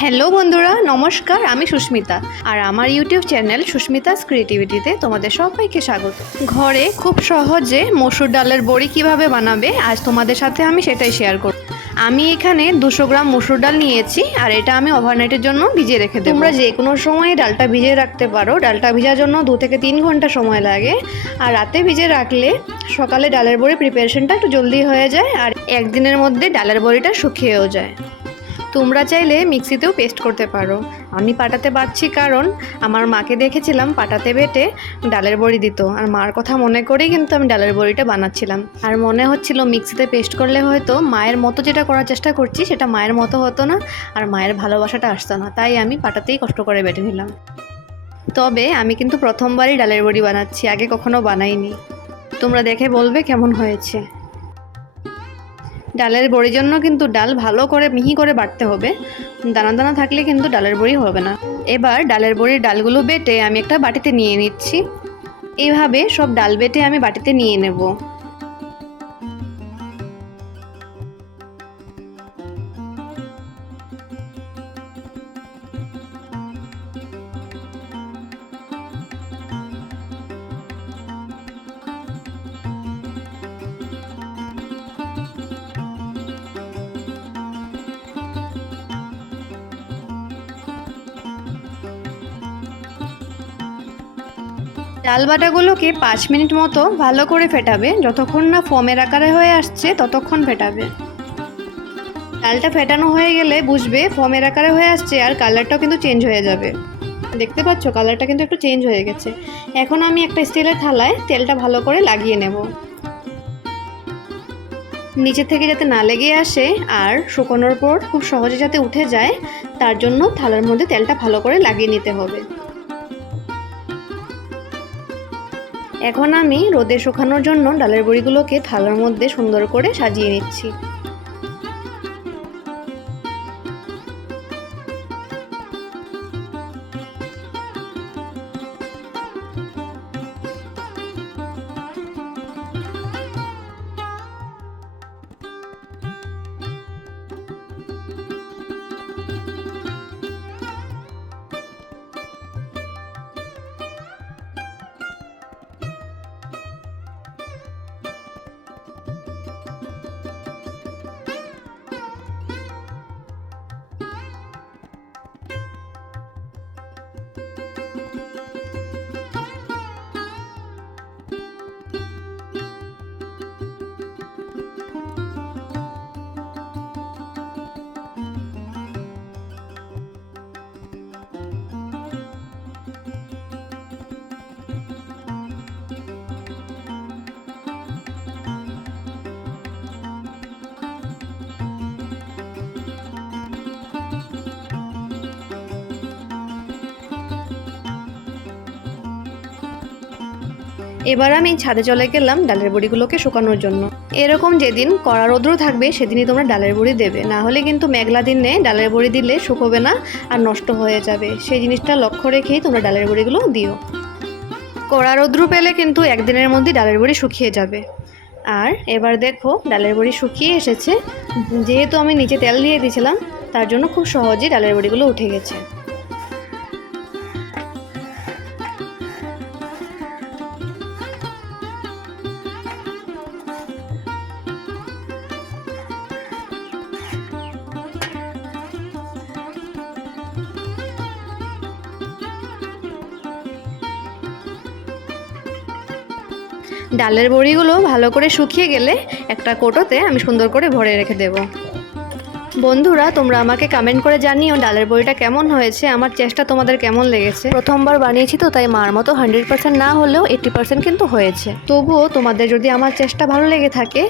Hello বন্ধুরা, নমস্কার। আমি সুস্মিতা আর আমার ইউটিউব চ্যানেল সুস্মিতাস ক্রিয়েটিভিটিতে তোমাদের সবাইকে স্বাগত। ঘরে খুব সহজে মসুর ডালের বড়ি কিভাবে বানাবে আজ তোমাদের সাথে আমি সেটাই শেয়ার করব। আমি এখানে 200 গ্রাম মসুর ডাল নিয়েছি আর এটা আমি ওভারনাইটের জন্য ভিজিয়ে রেখে দেব। তোমরা যে কোনো সময় ডালটা ভিজিয়ে রাখতে পারো। ডালটা ভিজার জন্য 2 থেকে 3 ঘন্টা সময় লাগে। আর রাতে ভিজিয়ে রাখলে সকালে ডালের বড়ি প্রিপারেশনটা একটু জলদি হয়ে যায় আর একদিনের মধ্যে ডালের বড়িটা শুকিয়েও যায়। তোমরা চাইলে মিক্সিতেও পেস্ট করতে পারো। আমি পাটাতে বাটছি কারণ আমার মাকে দেখেছিলাম পাটাতে বেটে ডালের বড়ি দিত আর মার কথা মনে করেই কিন্তু আমি ডালের বড়িটা বানাচ্ছিলাম। আর মনে হচ্ছিল মিক্সিতে পেস্ট করলে হয়তো মায়ের মতো যেটা করার চেষ্টা করছি সেটা মায়ের মতো হতো না আর মায়ের ভালোবাসাটা আসতো না, তাই আমি পাটাতেই কষ্ট করে বেটে নিলাম। তবে আমি কিন্তু প্রথমবারই ডালের বড়ি বানাচ্ছি, আগে কখনো বানাইনি। তোমরা দেখে বলবে কেমন হয়েছে। ডালের বড়ির জন্য কিন্তু ডাল ভালো করে মিহি করে বাটতে হবে, দানা দানা থাকলে কিন্তু ডালের বড়ি হবে না। এবার ডালের বড়ির ডালগুলো বেটে আমি একটা বাটিতে নিয়ে নিচ্ছি। এইভাবে সব ডাল বেটে আমি বাটিতে নিয়ে নেব। ডাল বাটাগুলোকে 5 মিনিট মতো ভালো করে ফেটাবে। যতক্ষণ না ফোমের আকারে হয়ে আসছে ততক্ষণ ফেটাবে। ডালটা ফেটানো হয়ে গেলে বুঝবে ফোমের আকারে হয়ে আসছে আর কালারটাও কিন্তু চেঞ্জ হয়ে যাবে। দেখতে পাচ্ছ কালারটা কিন্তু একটু চেঞ্জ হয়ে গেছে। এখন আমি একটা স্টিলের থালায় তেলটা ভালো করে লাগিয়ে নেব, নিচে থেকে যাতে না লেগে আসে আর শুকানোর পর খুব সহজে যাতে উঠে যায় তার জন্য থালার মধ্যে তেলটা ভালো করে লাগিয়ে নিতে হবে। এখন আমি রোদে শুকানোর জন্য ডালের বড়িগুলোকে থালার মধ্যে সুন্দর করে সাজিয়ে নিচ্ছি। এবার আমি ছাদে চলে গেলাম ডালের বড়িগুলোকে শুকানোর জন্য। এরকম যেদিন কড়া রৌদ্র থাকবে সেদিনই তোমরা ডালের বড়ি দেবে, না হলে কিন্তু মেঘলা দিনে ডালের বড়ি দিলে শুকোবে না আর নষ্ট হয়ে যাবে। সেই জিনিসটা লক্ষ্য রেখেই তোমরা ডালের বড়িগুলো দিও। কড়া রৌদ্র পেলে কিন্তু একদিনের মধ্যে ডালের বড়ি শুকিয়ে যাবে। আর এবার দেখো ডালের বড়ি শুকিয়ে এসেছে। যেহেতু আমি নিচে তেল দিয়ে দিয়েছিলাম তার জন্য খুব সহজেই ডালের বড়িগুলো উঠে গেছে। ডালের বড়িগুলো ভালো করে শুকিয়ে গেলে একটা কৌটোতে আমি সুন্দর করে ভরে রেখে দেব। বন্ধুরা, তোমরা আমাকে কমেন্ট করে জানিও ডালের বড়িটা কেমন হয়েছে, আমার চেষ্টা তোমাদের কেমন লেগেছে। প্রথমবার বানিয়েছি তো তাই মার মতো 100% না হলেও 80% কিন্তু হয়েছে। তবুও তোমাদের যদি আমার চেষ্টা ভালো লেগে থাকে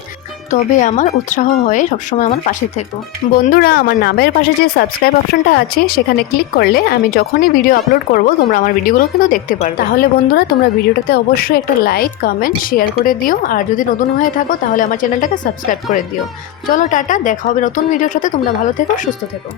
তবে আমার উৎসাহ হয়ে সবসময় আমার পাশে থেকো। বন্ধুরা, আমার নামের পাশে যে সাবস্ক্রাইব অপশনটা আছে সেখানে ক্লিক করলে আমি যখনই ভিডিও আপলোড করব তোমরা আমার ভিডিওগুলো কিন্তু দেখতে পারবে। তাহলে বন্ধুরা তোমরা ভিডিওটাতে অবশ্যই একটা লাইক, কমেন্ট, শেয়ার করে দিও আর যদি নতুন হয়ে থাকো তাহলে আমার চ্যানেলটাকে সাবস্ক্রাইব করে দিও। চলো টাটা, দেখা হবে নতুন ভিডিওর সাথে। তোমরা ভালো থেকো, সুস্থ থেকো।